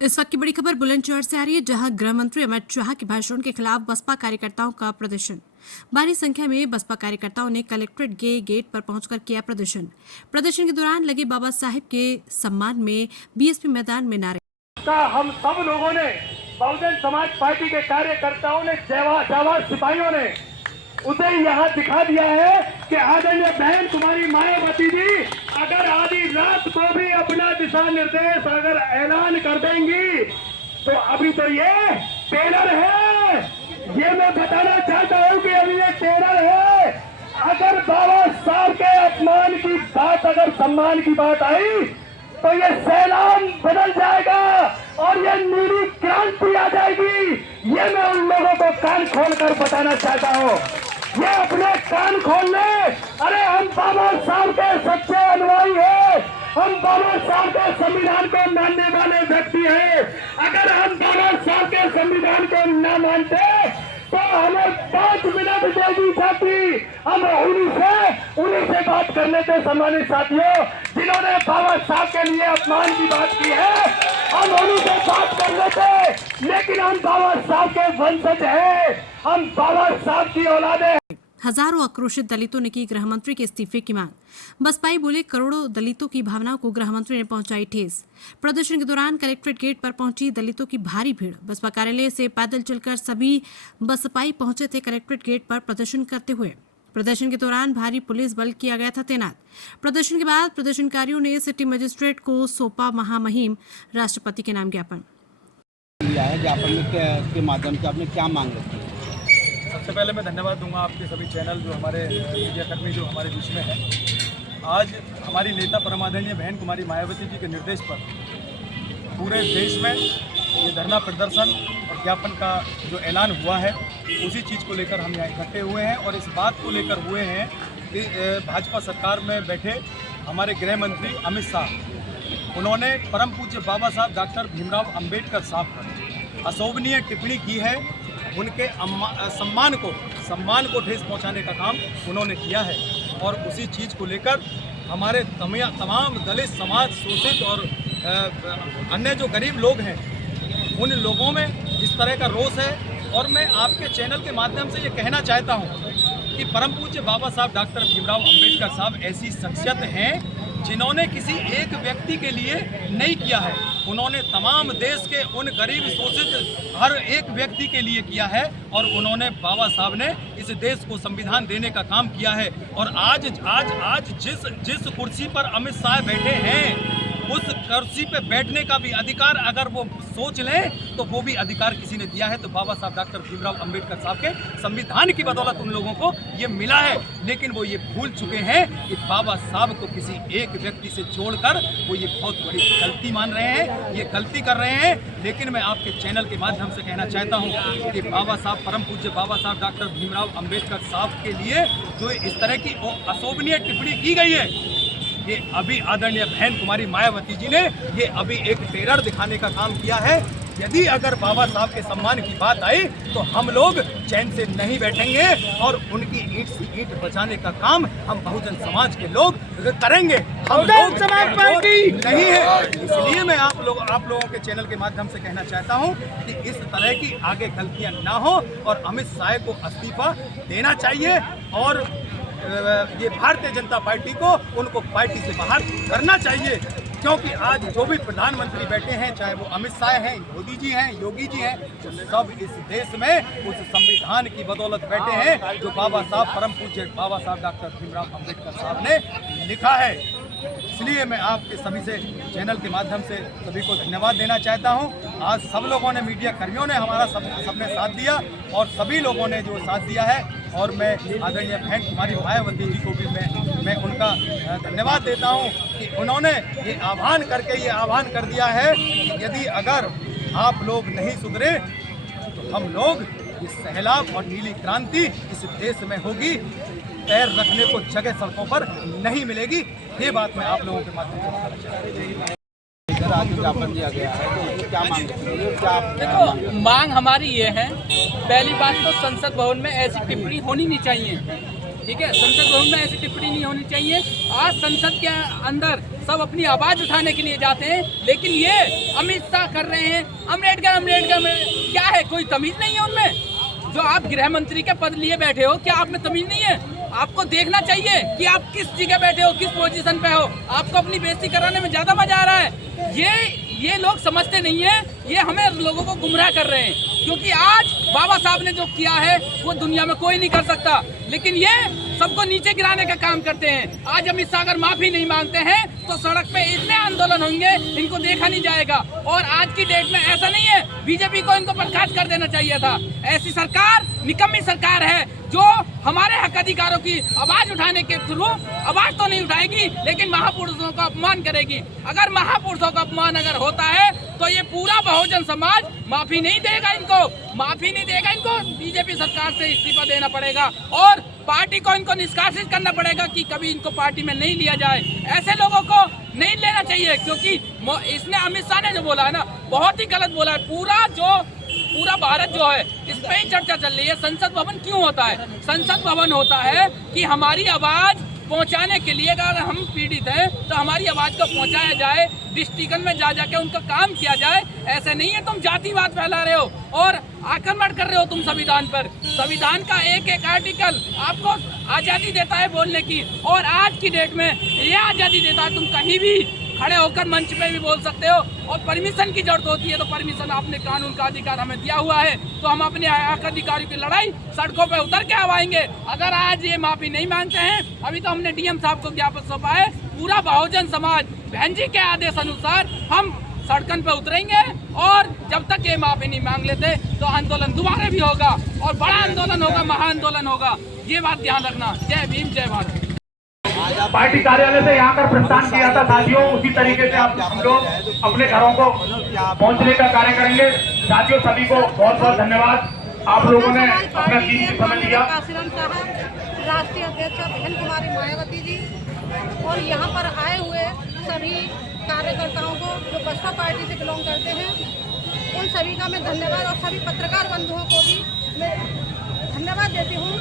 इस वक्त की बड़ी खबर बुलंदशहर से आ रही है, जहां गृह मंत्री अमित शाह के भाषण के खिलाफ बसपा कार्यकर्ताओं का प्रदर्शन। भारी संख्या में बसपा कार्यकर्ताओं ने कलेक्ट्रेट के गेट पर पहुंचकर किया प्रदर्शन। प्रदर्शन के दौरान लगे बाबा साहिब के सम्मान में बीएसपी मैदान में नारे। हम सब लोगों ने, बहुजन समाज पार्टी के कार्यकर्ताओं ने, जाबाज सिपाहियों ने उसे यहाँ दिखा दिया है कि आदरणीय बहन कुमारी मायावती जी अगर आधी रात को भी अपना दिशा निर्देश अगर ऐलान कर देंगी तो अभी तो ये टेलर है, ये मैं बताना चाहता हूँ कि अभी ये टेलर है। अगर बाबा साहब के अपमान की बात, अगर सम्मान की बात आई तो ये सैलान बदल जाएगा और ये नीली क्रांति आ जाएगी। ये मैं उन लोगों को कान खोलकर बताना चाहता हूँ। ये अपने कान खोल ले। अरे हम बाबा साहब के सच्चे अनुयायी हैं, हम बाबा साहब के संविधान को मानने वाले व्यक्ति हैं। अगर हम बाबा साहब के संविधान को न मानते तो हमें 5 मिनट दे दी जाती। हम उन्हीं से बात कर लेते। सम्मानित साथियों, जिन्होंने बाबा साहब के लिए अपमान की बात की है, हम उन्हीं से बात कर लेते। लेकिन हम बाबा साहब के वंशज हैं, हम बाबा साहब की औलाद हैं। हजारों आक्रोशित दलितों ने की गृह मंत्री के इस्तीफे की मांग। बसपाई बोले, करोड़ों दलितों की भावनाओं को गृह मंत्री ने पहुंचाई ठेस। प्रदर्शन के दौरान कलेक्ट्रेट गेट पर पहुंची दलितों की भारी भीड़। बसपा कार्यालय से पैदल चलकर सभी बसपाई पहुंचे थे कलेक्ट्रेट गेट पर प्रदर्शन करते हुए। प्रदर्शन के दौरान भारी पुलिस बल किया गया था तैनात। प्रदर्शन के बाद प्रदर्शनकारियों ने सिटी मजिस्ट्रेट को सौंपा महामहिम राष्ट्रपति के नाम ज्ञापन। ज्ञापन के माध्यम से आपने क्या मांग रखी है? सबसे पहले मैं धन्यवाद दूंगा आपके सभी चैनल जो हमारे मीडिया कर्मी जो हमारे बीच में हैं। आज हमारी नेता परमादरणीय बहन कुमारी मायावती जी के निर्देश पर पूरे देश में ये धरना प्रदर्शन और ज्ञापन का जो ऐलान हुआ है, उसी चीज़ को लेकर हम यहाँ इकट्ठे हुए हैं। और इस बात को लेकर हुए हैं कि भाजपा सरकार में बैठे हमारे गृह मंत्री अमित शाह, उन्होंने परम पूज्य बाबा साहब डॉक्टर भीमराव अंबेडकर साहब पर अशोभनीय टिप्पणी की है। उनके सम्मान को ठेस पहुंचाने का काम उन्होंने किया है। और उसी चीज़ को लेकर हमारे तमाम दलित समाज, शोषित और अन्य जो गरीब लोग हैं, उन लोगों में इस तरह का रोष है। और मैं आपके चैनल के माध्यम से ये कहना चाहता हूँ कि परम पूज्य बाबा साहब डॉक्टर भीमराव अंबेडकर साहब ऐसी शख्सियत हैं जिन्होंने किसी एक व्यक्ति के लिए नहीं किया है, उन्होंने तमाम देश के उन गरीब शोषित हर एक व्यक्ति के लिए किया है। और उन्होंने, बाबा साहब ने इस देश को संविधान देने का काम किया है। और आज जिस कुर्सी पर अमित शाह बैठे हैं, उस कुर्सी पे बैठने का भी अधिकार अगर वो सोच लें तो वो भी अधिकार किसी ने दिया है, तो बाबा साहब डॉक्टर भीमराव अंबेडकर साहब के संविधान की बदौलत उन लोगों को ये मिला है। लेकिन वो ये भूल चुके हैं कि बाबा साहब को किसी एक व्यक्ति से जोड़कर वो ये बहुत बड़ी गलती मान रहे हैं, ये गलती कर रहे हैं। लेकिन मैं आपके चैनल के माध्यम से कहना चाहता हूँ कि बाबा साहब, परम पूज्य बाबा साहब डॉक्टर भीमराव अंबेडकर साहब के लिए जो इस तरह की अशोभनीय टिप्पणी की गई है, ये अभी आदरणीय बहन कुमारी मायावती जी ने ये अभी एक टेरर दिखाने का काम किया है। यदि अगर बाबा साहब के सम्मान की बात आई तो हम लोग चैन से नहीं बैठेंगे और उनकी ईंट से ईंट बचाने का काम हम बहुजन समाज के लोग करेंगे। हम लोग समाज पार्टी नहीं है। इसलिए मैं आप लोगों के चैनल के माध्यम से कहना चाहता हूं कि इस तरह की आगे गलतियां ना हो और अमित शाह को इस्तीफा देना चाहिए और ये भारतीय जनता पार्टी को उनको पार्टी से बाहर करना चाहिए। क्योंकि आज जो भी प्रधानमंत्री बैठे हैं, चाहे वो अमित शाह हैं, मोदी जी हैं, योगी जी हैं, तो सब इस देश में उस संविधान की बदौलत बैठे हैं जो बाबा साहब, परम पूज्य बाबा साहब डॉक्टर भीमराव अंबेडकर साहब ने लिखा है। इसलिए मैं आपके सभी से चैनल के माध्यम से सभी को धन्यवाद देना चाहता हूं। आज सब लोगों ने, मीडिया कर्मियों ने हमारा सबने साथ दिया और सभी लोगों ने जो साथ दिया है। और मैं आदरणीय बहन कुमारी मायावती जी को भी मैं उनका धन्यवाद देता हूं कि उन्होंने ये आह्वान कर दिया है कि यदि अगर आप लोग नहीं सुधरे तो हम लोग इस सैलाब और नीली क्रांति इस देश में होगी, पैर रखने को जगह सड़कों पर नहीं मिलेगी। ये बात मैं आप लोगों के माध्यम से बताना चाहता हूँ। आज ज्ञापन दिया गया है, तो क्या मांग? देखो, मांग हमारी ये है, पहली बात तो संसद भवन में ऐसी टिप्पणी होनी नहीं चाहिए। ठीक है, संसद भवन में ऐसी टिप्पणी नहीं होनी चाहिए। आज संसद के अंदर सब अपनी आवाज उठाने के लिए जाते हैं, लेकिन ये अमित शाह कर रहे हैं अम्बेडकर में क्या है, कोई तमीज नहीं है उनमें। जो आप गृह मंत्री के पद लिए बैठे हो, क्या आप में तमीज नहीं है? आपको देखना चाहिए कि आप किस जगह बैठे हो, किस पोजीशन पे हो। आपको अपनी बेइज्जती कराने में ज्यादा मजा आ रहा है। ये लोग समझते नहीं है, ये हमें लोगों को गुमराह कर रहे हैं, क्योंकि आज बाबा साहब ने जो किया है वो दुनिया में कोई नहीं कर सकता, लेकिन ये सबको नीचे गिराने का काम करते हैं। आज अमित शाह अगर माफी नहीं मांगते हैं तो सड़क पे इतने आंदोलन होंगे, इनको देखा नहीं जाएगा। और आज की डेट में ऐसा नहीं है, बीजेपी को इनको बर्खास्त कर देना चाहिए था। ऐसी सरकार निकम्मी सरकार है जो हमारे हक अधिकारों की आवाज उठाने के थ्रू आवाज तो नहीं उठाएगी, लेकिन महापुरुषों का अपमान करेगी। अगर महापुरुषों का अपमान अगर होता है तो ये पूरा बहुजन समाज माफी नहीं देगा इनको। बीजेपी सरकार से इस्तीफा देना पड़ेगा और पार्टी को इनको निष्कासित करना पड़ेगा कि कभी इनको पार्टी में नहीं लिया जाए। ऐसे लोगों को नहीं लेना चाहिए, क्योंकि इसने अमित शाह ने जो बोला है ना, बहुत ही गलत बोला है। पूरा भारत जो है इस पे ही चर्चा चल रही है। संसद भवन क्यों होता है? संसद भवन होता है कि हमारी आवाज पहुंचाने के लिए, अगर हम पीड़ित हैं तो हमारी आवाज को पहुंचाया जाए, डिस्ट्रिक्ट में जा जाके उनका काम किया जाए। ऐसे नहीं है तुम जातिवाद फैला रहे हो और आक्रमण कर रहे हो तुम संविधान पर। संविधान का एक आर्टिकल आपको आज़ादी देता है बोलने की, और आज की डेट में ये आज़ादी देता है, तुम कहीं भी खड़े होकर मंच पे भी बोल सकते हो। और परमिशन की जरूरत होती है तो परमिशन आपने कानून का अधिकार हमें दिया हुआ है, तो हम अपने हक अधिकारियों की लड़ाई सड़कों पे उतर के आवाएंगे। अगर आज ये माफी नहीं मांगते हैं, अभी तो हमने डीएम साहब को ज्ञापन सौंपा है, पूरा बहुजन समाज बहन जी के आदेश अनुसार हम सड़कन पे उतरेंगे, और जब तक ये माफी नहीं मांग लेते तो आंदोलन दोबारा भी होगा और बड़ा आंदोलन होगा, महाआंदोलन होगा। ये बात ध्यान रखना। जय भीम, जय भारत। पार्टी कार्यालय से यहाँ पर प्रस्थान किया था साथियों, उसी तरीके से हम लोग अपने घरों को पहुँचने का कार्य करेंगे। साथियों सभी को बहुत बहुत धन्यवाद, आप लोगों ने अपना कीमती समय दिया। राष्ट्रीय अध्यक्ष बहन कुमारी मायावती जी और यहाँ पर आए हुए सभी कार्यकर्ताओं को जो बसपा पार्टी से बिलोंग करते हैं, उन सभी का मैं धन्यवाद, और सभी पत्रकार बंधुओं को भी मैं धन्यवाद देती हूँ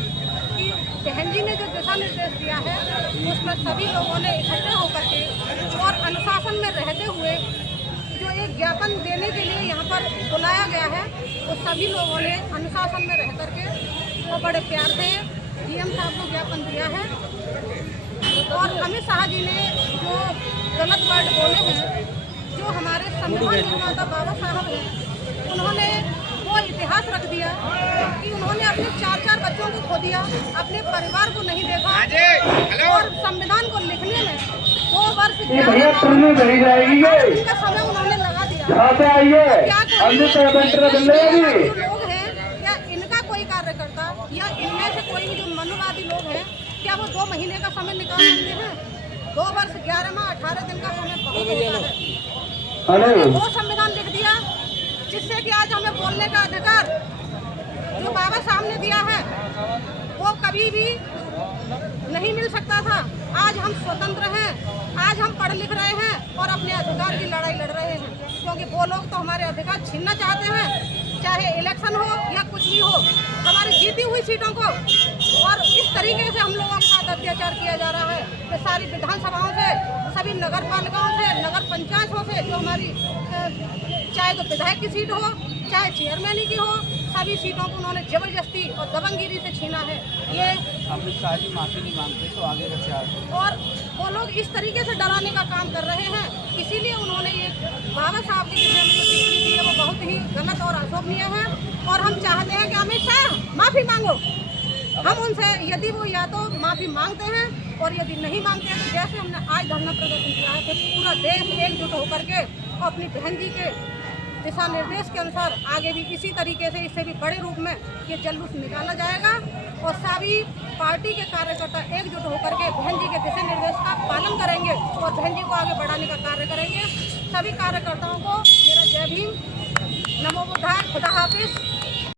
कि बहन जी ने जो दिशा निर्देश दिया है उस पर सभी लोगों ने इकट्ठे होकर के और अनुशासन में रहते हुए जो एक ज्ञापन देने के लिए यहाँ पर बुलाया गया है, वो सभी लोगों ने अनुशासन में रह करके वो बड़े प्यार से डीएम साहब को ज्ञापन दिया है। और अमित शाह जी ने जो गलत वर्ड बोले हैं, जो हमारे संविधान निर्माता बाबा साहब हैं, उन्होंने वो इतिहास रख दिया कि उन्होंने अपने 4 बच्चों को खो दिया, अपने परिवार को नहीं देखा, और संविधान को लिखने में 2 वर्ष का समय उन्होंने लगा दिया। लोग हैं या इनका कोई कार्यकर्ता या इनमें से कोई जो मनुवादी लोग हैं, क्या वो 2 महीने का समय निकाल सकते हैं? 2 वर्ष 11 माह 18 दिन का समय बहुत होता है। वो संविधान लिख दिया जिससे कि आज हमें बोलने का अधिकार जो बाबा साहब ने दिया है वो कभी भी नहीं मिल सकता था। आज हम स्वतंत्र हैं, आज हम पढ़ लिख रहे हैं और अपने अधिकार की लड़ाई लड़ रहे हैं, क्योंकि वो लोग तो हमारे अधिकार छीनना चाहते हैं, चाहे इलेक्शन हो या कुछ भी हो, हमारी जीती हुई सीटों को। और इस तरीके से हम लोगों के साथ अत्याचार किया जा रहा है कि सारी विधानसभाओं से, सभी नगर पालिकाओं से, नगर पंचायतों से, जो हमारी चाहे तो विधायक की सीट हो चाहे चेयरमैन की हो, सभी सीटों को उन्होंने जबरदस्ती और दबंगगिरी से छीना है। ये अमित शाह जी माफी नहीं मांगते तो आगे कैसे आगे? और वो लोग इस तरीके से डराने का काम कर रहे हैं, इसीलिए उन्होंने ये बाबा साहब के विषय में जो टिप्पणी दी है वो बहुत ही गलत और अशोभनीय है। और हम चाहते हैं कि अमित शाह माफी मांगो। हम उनसे यदि वो या तो माफी मांगते हैं और यदि नहीं मांगते हैं तो जैसे हमने आज धरना प्रदर्शन किया है, तो पूरा देश एकजुट होकर के अपनी बहन जी के दिशा निर्देश के अनुसार आगे भी इसी तरीके से, इससे भी बड़े रूप में ये जुलूस निकाला जाएगा और सभी पार्टी के कार्यकर्ता एकजुट होकर के बहन जी के दिशा निर्देश का पालन करेंगे और बहन जी को आगे बढ़ाने का कार्य करेंगे। सभी कार्यकर्ताओं को मेरा जय भीम, नमो बुद्धाय, खुदा हाफिज।